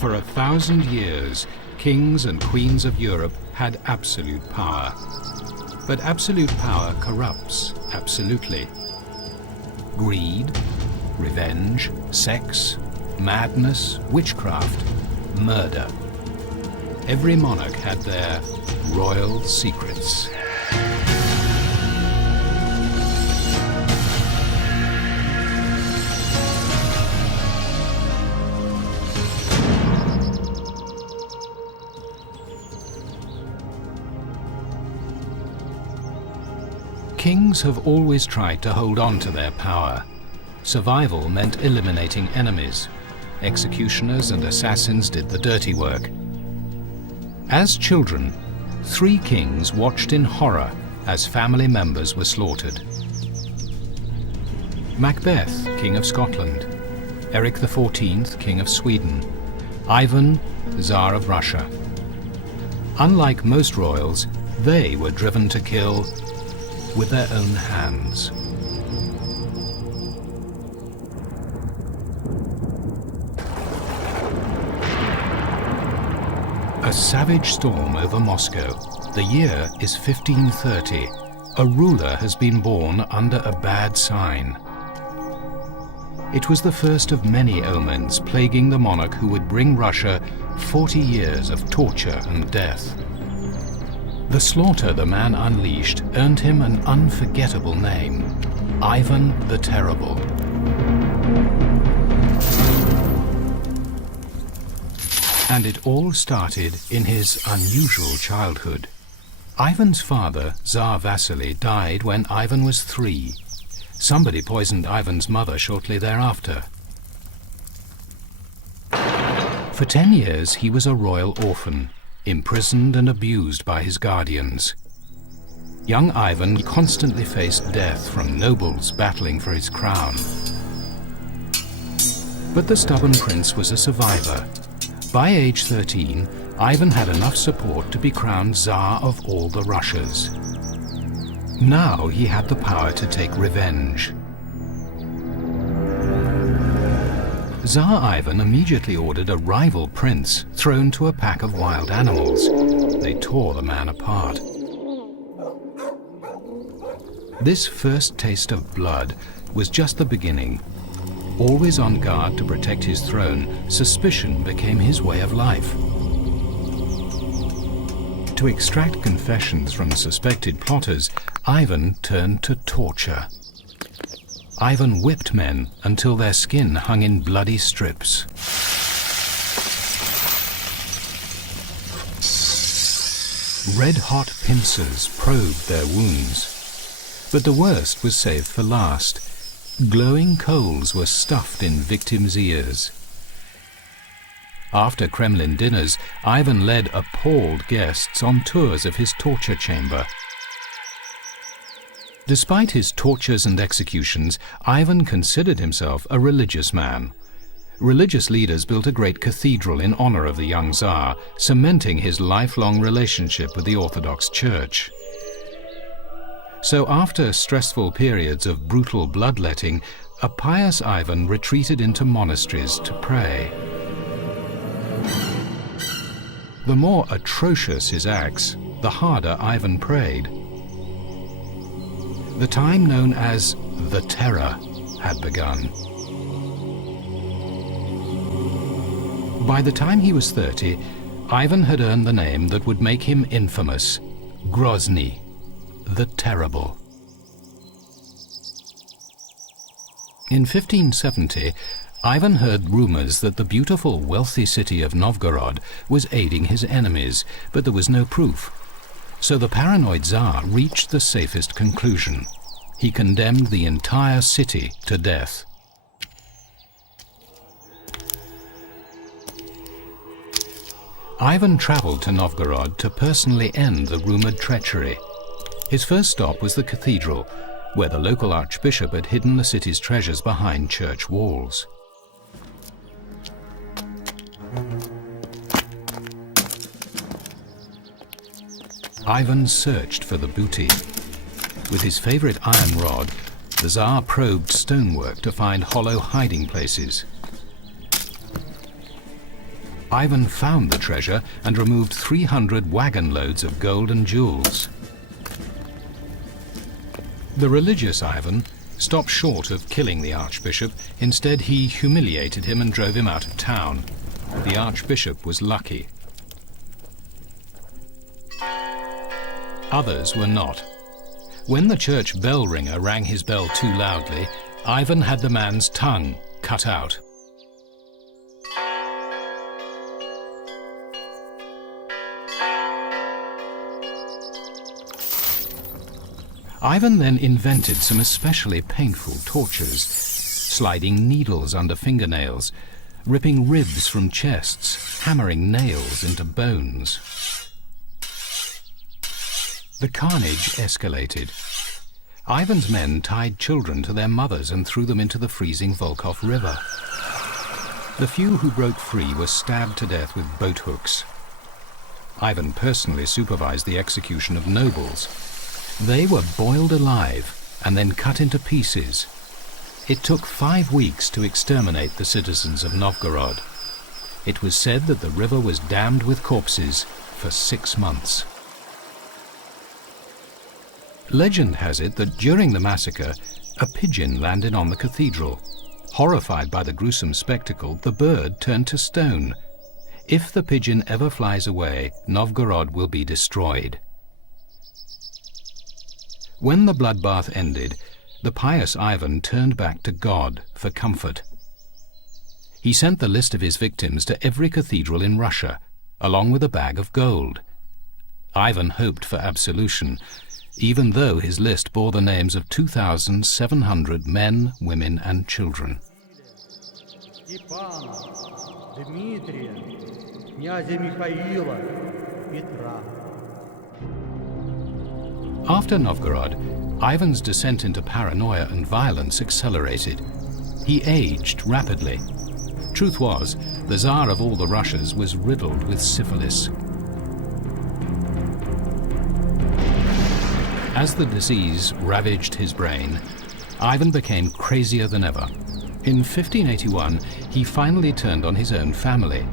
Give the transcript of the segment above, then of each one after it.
For 1,000 years, kings and queens of Europe had absolute power. But absolute power corrupts absolutely. Greed, revenge, sex, madness, witchcraft, murder. Every monarch had their royal secrets. Kings have always tried to hold on to their power. Survival meant eliminating enemies. Executioners and assassins did the dirty work. As children, 3 kings watched in horror as family members were slaughtered. Macbeth, King of Scotland; Eric XIV, King of Sweden; Ivan, Tsar of Russia. Unlike most royals, they were driven to kill with their own hands. A savage storm over Moscow. The year is 1530. A ruler has been born under a bad sign. It was the first of many omens plaguing the monarch who would bring Russia 40 years of torture and death. The slaughter the man unleashed earned him an unforgettable name: Ivan the Terrible. And it all started in his unusual childhood. Ivan's father, Tsar Vasily, died when Ivan was 3. Somebody poisoned Ivan's mother shortly thereafter. For 10 years he was a royal orphan, imprisoned and abused by his guardians. Young Ivan constantly faced death from nobles battling for his crown. But the stubborn prince was a survivor. By age 13, Ivan had enough support to be crowned Tsar of all the Russias. Now he had the power to take revenge. Tsar Ivan immediately ordered a rival prince thrown to a pack of wild animals. They tore the man apart. This first taste of blood was just the beginning. Always on guard to protect his throne, suspicion became his way of life. To extract confessions from suspected plotters, Ivan turned to torture. Ivan whipped men until their skin hung in bloody strips. Red-hot pincers probed their wounds. But the worst was saved for last. Glowing coals were stuffed in victims' ears. After Kremlin dinners, Ivan led appalled guests on tours of his torture chamber. Despite his tortures and executions, Ivan considered himself a religious man. Religious leaders built a great cathedral in honor of the young Tsar, cementing his lifelong relationship with the Orthodox Church. So after stressful periods of brutal bloodletting, a pious Ivan retreated into monasteries to pray. The more atrocious his acts, the harder Ivan prayed. The time known as the Terror had begun. By the time he was 30, Ivan had earned the name that would make him infamous: Grozny, the Terrible. In 1570, Ivan heard rumors that the beautiful, wealthy city of Novgorod was aiding his enemies, but there was no proof. So the paranoid Tsar reached the safest conclusion. He condemned the entire city to death. Ivan traveled to Novgorod to personally end the rumored treachery. His first stop was the cathedral, where the local archbishop had hidden the city's treasures behind church walls. Ivan searched for the booty. With his favorite iron rod, the Tsar probed stonework to find hollow hiding places. Ivan found the treasure and removed 300 wagon loads of gold and jewels. The religious Ivan stopped short of killing the archbishop. Instead, he humiliated him and drove him out of town. The archbishop was lucky. Others were not. When the church bell ringer rang his bell too loudly, Ivan had the man's tongue cut out. Ivan then invented some especially painful tortures, sliding needles under fingernails, ripping ribs from chests, hammering nails into bones. The carnage escalated. Ivan's men tied children to their mothers and threw them into the freezing Volkhov River. The few who broke free were stabbed to death with boat hooks. Ivan personally supervised the execution of nobles. They were boiled alive and then cut into pieces. It took 5 weeks to exterminate the citizens of Novgorod. It was said that the river was dammed with corpses for 6 months. Legend has it that during the massacre, a pigeon landed on the cathedral. Horrified by the gruesome spectacle, the bird turned to stone. If the pigeon ever flies away, Novgorod will be destroyed. When the bloodbath ended, the pious Ivan turned back to God for comfort. He sent the list of his victims to every cathedral in Russia, along with a bag of gold. Ivan hoped for absolution, even though his list bore the names of 2,700 men, women, and children. After Novgorod, Ivan's descent into paranoia and violence accelerated. He aged rapidly. Truth was, the Tsar of all the Russias was riddled with syphilis. As the disease ravaged his brain, Ivan became crazier than ever. In 1581, he finally turned on his own family.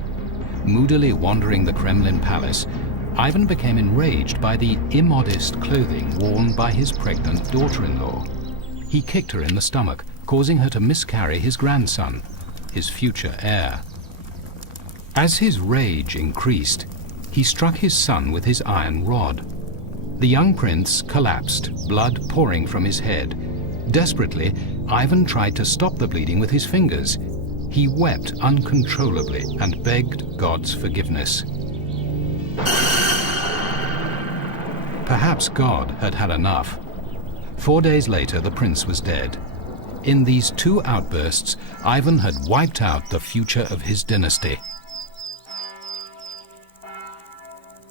Moodily wandering the Kremlin palace, Ivan became enraged by the immodest clothing worn by his pregnant daughter-in-law. He kicked her in the stomach, causing her to miscarry his grandson, his future heir. As his rage increased, he struck his son with his iron rod. The young prince collapsed, blood pouring from his head. Desperately, Ivan tried to stop the bleeding with his fingers. He wept uncontrollably and begged God's forgiveness. Perhaps God had had enough. 4 days later, the prince was dead. In these 2 outbursts, Ivan had wiped out the future of his dynasty.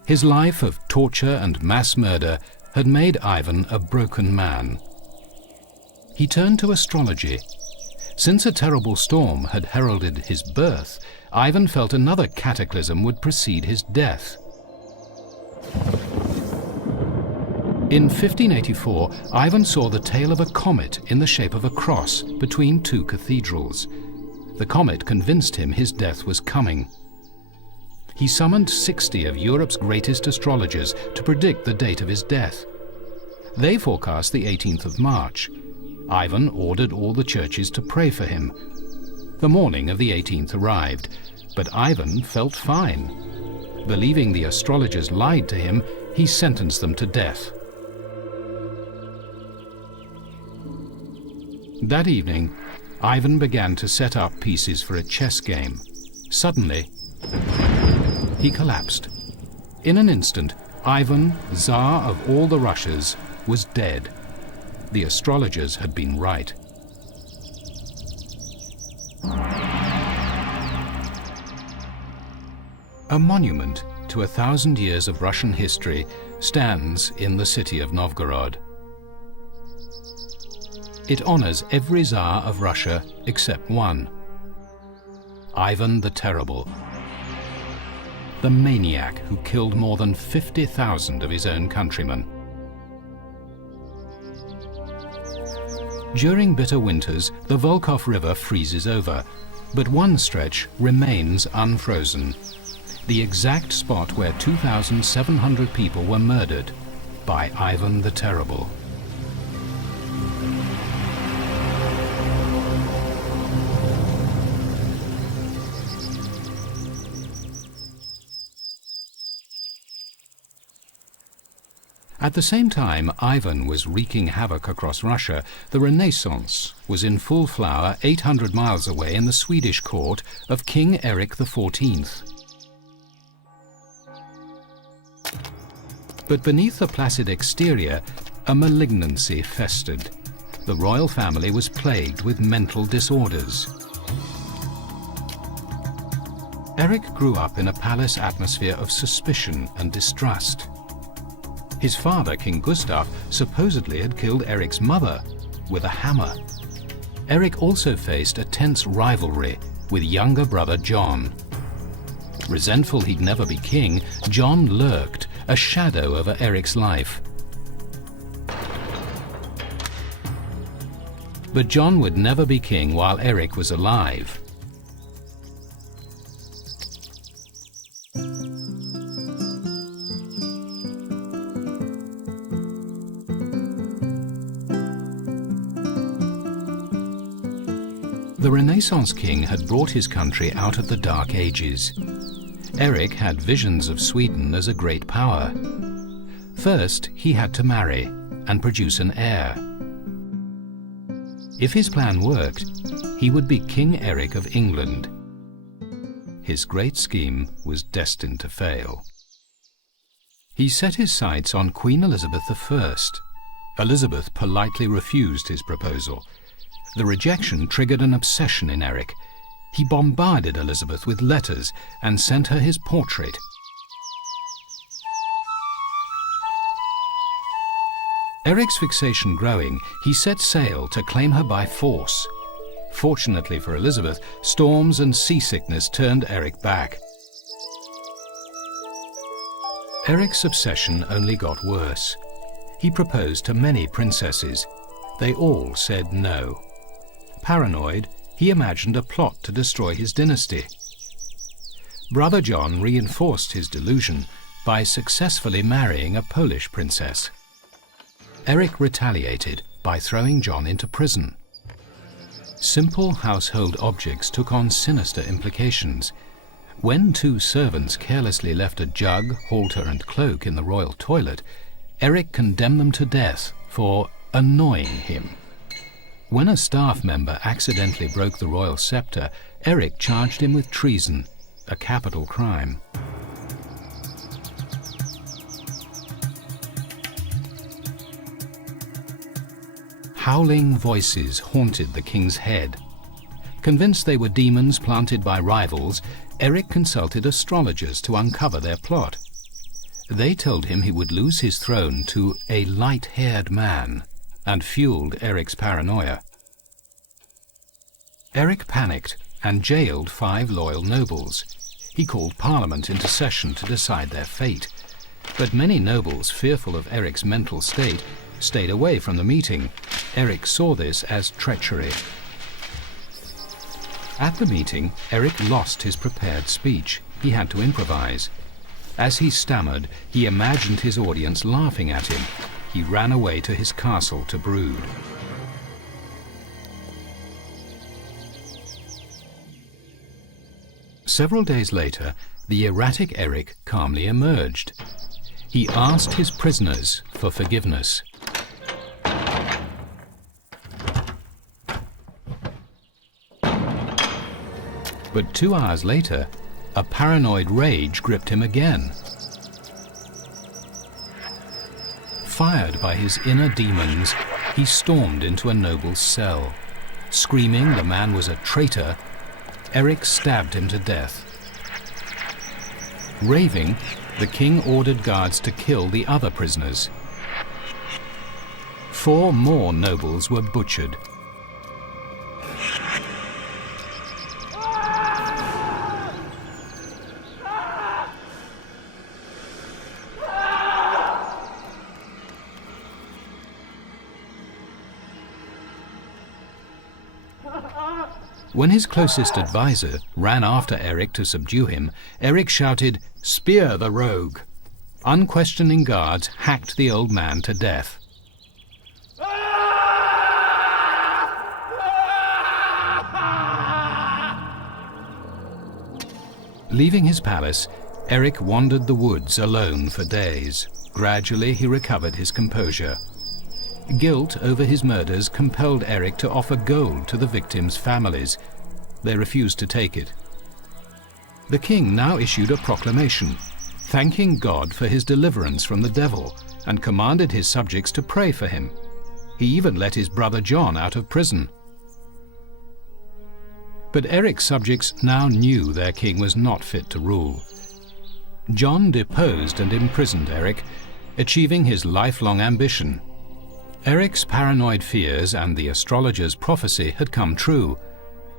His life of torture and mass murder had made Ivan a broken man. He turned to astrology. Since a terrible storm had heralded his birth, Ivan felt another cataclysm would precede his death. In 1584, Ivan saw the tail of a comet in the shape of a cross between 2 cathedrals. The comet convinced him his death was coming. He summoned 60 of Europe's greatest astrologers to predict the date of his death. They forecast the 18th of March. Ivan ordered all the churches to pray for him. The morning of the 18th arrived, but Ivan felt fine. Believing the astrologers lied to him, he sentenced them to death. That evening, Ivan began to set up pieces for a chess game. Suddenly, he collapsed. In an instant, Ivan, Tsar of all the Russias, was dead. The astrologers had been right. A monument to 1,000 years of Russian history stands in the city of Novgorod. It honors every Tsar of Russia except one, Ivan the Terrible, the maniac who killed more than 50,000 of his own countrymen. During bitter winters, the Volkhov River freezes over. But one stretch remains unfrozen. The exact spot where 2,700 people were murdered by Ivan the Terrible. At the same time Ivan was wreaking havoc across Russia, the Renaissance was in full flower 800 miles away in the Swedish court of King Erik XIV. But beneath the placid exterior, a malignancy festered. The royal family was plagued with mental disorders. Erik grew up in a palace atmosphere of suspicion and distrust. His father, King Gustav, supposedly had killed Erik's mother with a hammer. Erik also faced a tense rivalry with younger brother John. Resentful he'd never be king, John lurked, a shadow over Erik's life. But John would never be king while Erik was alive. The Renaissance king had brought his country out of the Dark Ages. Erik had visions of Sweden as a great power. First, he had to marry and produce an heir. If his plan worked, he would be King Erik of England. His great scheme was destined to fail. He set his sights on Queen Elizabeth I. Elizabeth politely refused his proposal. The rejection triggered an obsession in Erik. He bombarded Elizabeth with letters and sent her his portrait. Erik's fixation growing, he set sail to claim her by force. Fortunately for Elizabeth, storms and seasickness turned Erik back. Erik's obsession only got worse. He proposed to many princesses. They all said no. Paranoid, he imagined a plot to destroy his dynasty. Brother John reinforced his delusion by successfully marrying a Polish princess. Erik retaliated by throwing John into prison. Simple household objects took on sinister implications. When two servants carelessly left a jug, halter and cloak in the royal toilet, Erik condemned them to death for annoying him. When a staff member accidentally broke the royal scepter, Erik charged him with treason, a capital crime. Howling voices haunted the king's head. Convinced they were demons planted by rivals, Erik consulted astrologers to uncover their plot. They told him he would lose his throne to a light-haired man, and fueled Erik's paranoia. Erik panicked and jailed 5 loyal nobles. He called Parliament into session to decide their fate. But many nobles, fearful of Erik's mental state, stayed away from the meeting. Erik saw this as treachery. At the meeting, Erik lost his prepared speech. He had to improvise. As he stammered, he imagined his audience laughing at him. He ran away to his castle to brood. Several days later, the erratic Erik calmly emerged. He asked his prisoners for forgiveness. But 2 hours later, a paranoid rage gripped him again. Fired by his inner demons, he stormed into a noble's cell. Screaming the man was a traitor, Erik stabbed him to death. Raving, the king ordered guards to kill the other prisoners. 4 more nobles were butchered. When his closest advisor ran after Eric to subdue him, Eric shouted, "Spear the rogue!" Unquestioning guards hacked the old man to death. Leaving his palace, Eric wandered the woods alone for days. Gradually, he recovered his composure. Guilt over his murders compelled Eric to offer gold to the victims' families. They refused to take it. The king now issued a proclamation, thanking God for his deliverance from the devil, and commanded his subjects to pray for him. He even let his brother John out of prison. But Eric's subjects now knew their king was not fit to rule. John deposed and imprisoned Eric, achieving his lifelong ambition. Eric's paranoid fears and the astrologer's prophecy had come true.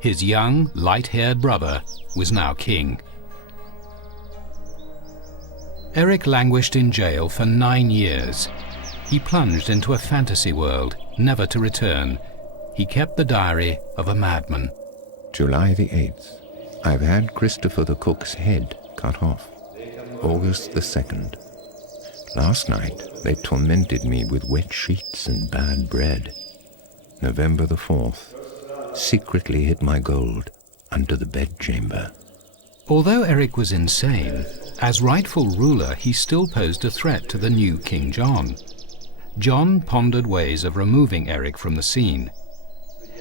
His young, light-haired brother was now king. Eric languished in jail for 9 years. He plunged into a fantasy world, never to return. He kept the diary of a madman. July the 8th. I've had Christopher the cook's head cut off. August the 2nd. Last night they tormented me with wet sheets and bad bread. November the 4th. Secretly hid my gold under the bedchamber. Although Eric was insane, as rightful ruler he still posed a threat to the new King John. John pondered ways of removing Eric from the scene.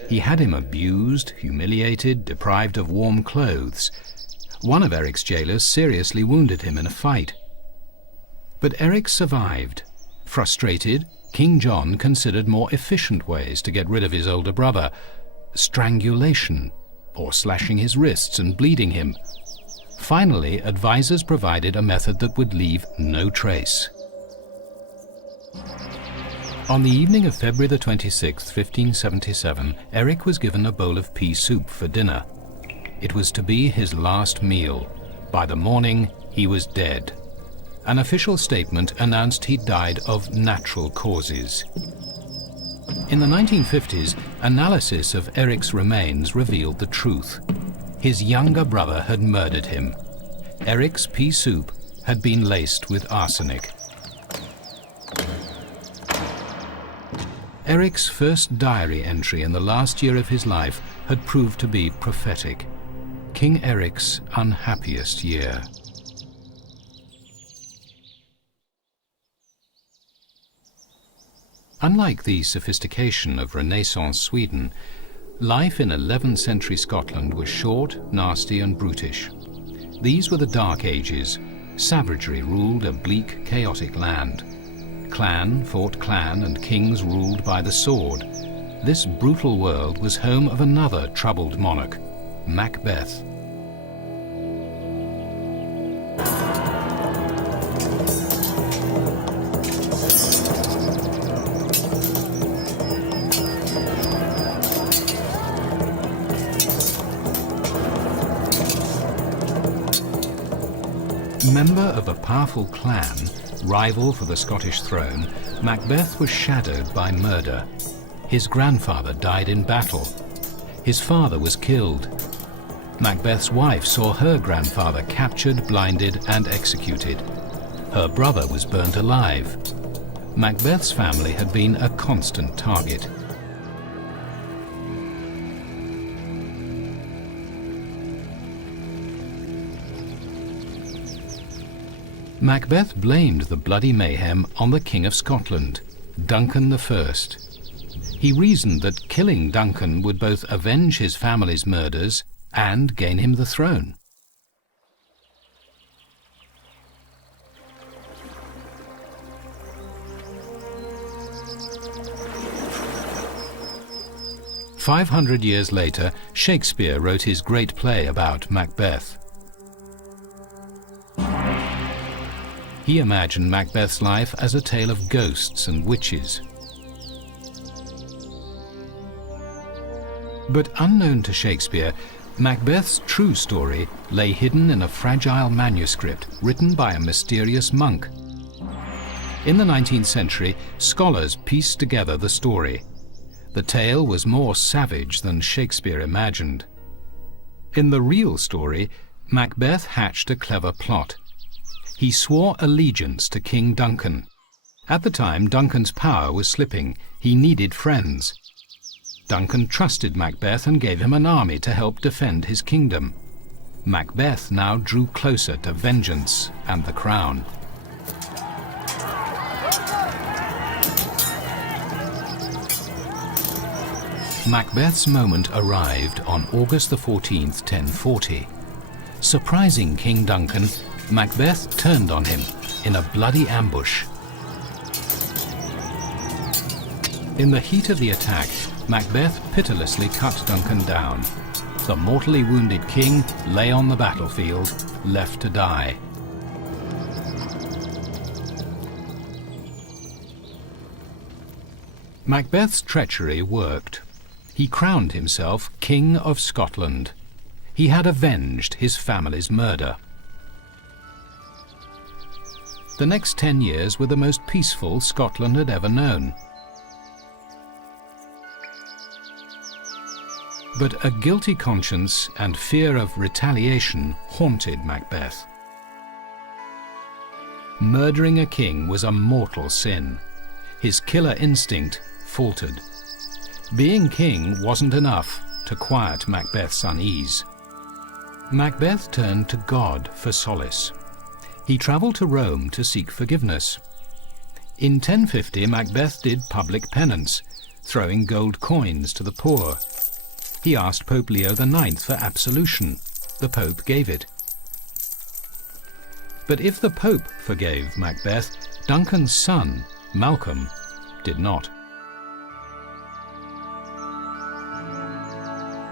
He had him abused, humiliated, deprived of warm clothes. One of Eric's jailers seriously wounded him in a fight. But Eric survived. Frustrated, King John considered more efficient ways to get rid of his older brother: strangulation, or slashing his wrists and bleeding him. Finally, advisors provided a method that would leave no trace. On the evening of February the 26th, 1577, Eric was given a bowl of pea soup for dinner. It was to be his last meal. By the morning, he was dead. An official statement announced he died of natural causes. In the 1950s, analysis of Eric's remains revealed the truth. His younger brother had murdered him. Eric's pea soup had been laced with arsenic. Eric's first diary entry in the last year of his life had proved to be prophetic. King Eric's unhappiest year. Unlike the sophistication of Renaissance Sweden, life in 11th century Scotland was short, nasty and brutish. These were the Dark Ages. Savagery ruled a bleak, chaotic land. Clan fought clan and kings ruled by the sword. This brutal world was home of another troubled monarch, Macbeth. Member of a powerful clan, rival for the Scottish throne, Macbeth was shadowed by murder. His grandfather died in battle. His father was killed. Macbeth's wife saw her grandfather captured, blinded, and executed. Her brother was burnt alive. Macbeth's family had been a constant target. Macbeth blamed the bloody mayhem on the King of Scotland, Duncan I. He reasoned that killing Duncan would both avenge his family's murders and gain him the throne. "500 years later, Shakespeare wrote his great play about Macbeth. He imagined Macbeth's life as a tale of ghosts and witches. But unknown to Shakespeare, Macbeth's true story lay hidden in a fragile manuscript written by a mysterious monk. In the 19th century, scholars pieced together the story. The tale was more savage than Shakespeare imagined. In the real story, Macbeth hatched a clever plot. He swore allegiance to King Duncan. At the time, Duncan's power was slipping. He needed friends. Duncan trusted Macbeth and gave him an army to help defend his kingdom. Macbeth now drew closer to vengeance and the crown. Macbeth's moment arrived on August the 14th, 1040. Surprising King Duncan, Macbeth turned on him in a bloody ambush. In the heat of the attack, Macbeth pitilessly cut Duncan down. The mortally wounded king lay on the battlefield, left to die. Macbeth's treachery worked. He crowned himself King of Scotland. He had avenged his family's murder. The next 10 years were the most peaceful Scotland had ever known. But a guilty conscience and fear of retaliation haunted Macbeth. Murdering a king was a mortal sin. His killer instinct faltered. Being king wasn't enough to quiet Macbeth's unease. Macbeth turned to God for solace. He travelled to Rome to seek forgiveness. In 1050, Macbeth did public penance, throwing gold coins to the poor. He asked Pope Leo IX for absolution. The Pope gave it. But if the Pope forgave Macbeth, Duncan's son, Malcolm, did not.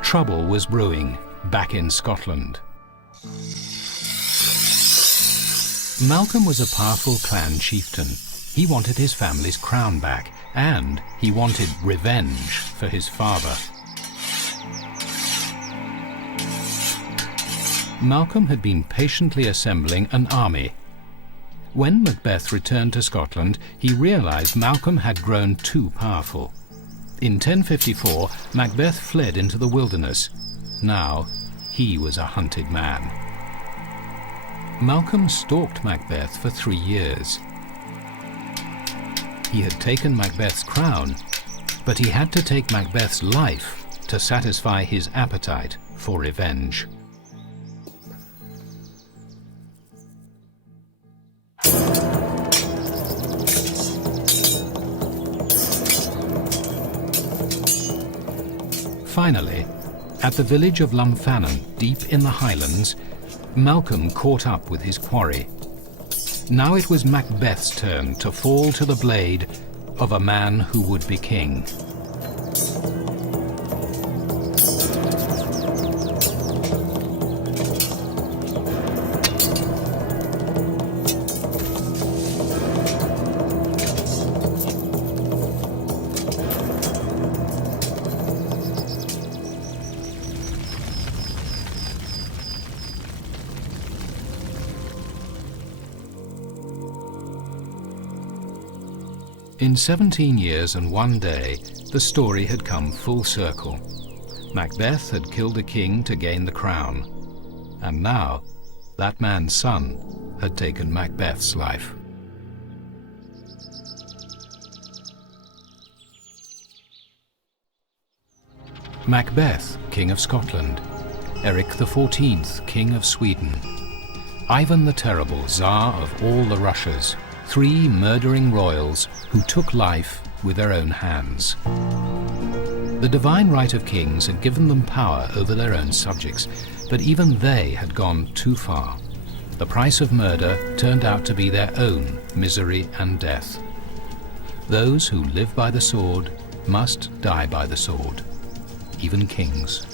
Trouble was brewing back in Scotland. Malcolm was a powerful clan chieftain. He wanted his family's crown back, and he wanted revenge for his father. Malcolm had been patiently assembling an army. When Macbeth returned to Scotland, he realized Malcolm had grown too powerful. In 1054, Macbeth fled into the wilderness. Now, he was a hunted man. Malcolm stalked Macbeth for 3 years. He had taken Macbeth's crown, but he had to take Macbeth's life to satisfy his appetite for revenge. Finally, at the village of Lumfannon, deep in the Highlands, Malcolm caught up with his quarry. Now it was Macbeth's turn to fall to the blade of a man who would be king. In 17 years and 1 day, the story had come full circle. Macbeth had killed a king to gain the crown, and now that man's son had taken Macbeth's life. Macbeth, King of Scotland. Eric XIV, King of Sweden. Ivan the Terrible, Tsar of all the Russias. 3 murdering royals who took life with their own hands. The divine right of kings had given them power over their own subjects, but even they had gone too far. The price of murder turned out to be their own misery and death. Those who live by the sword must die by the sword, even kings.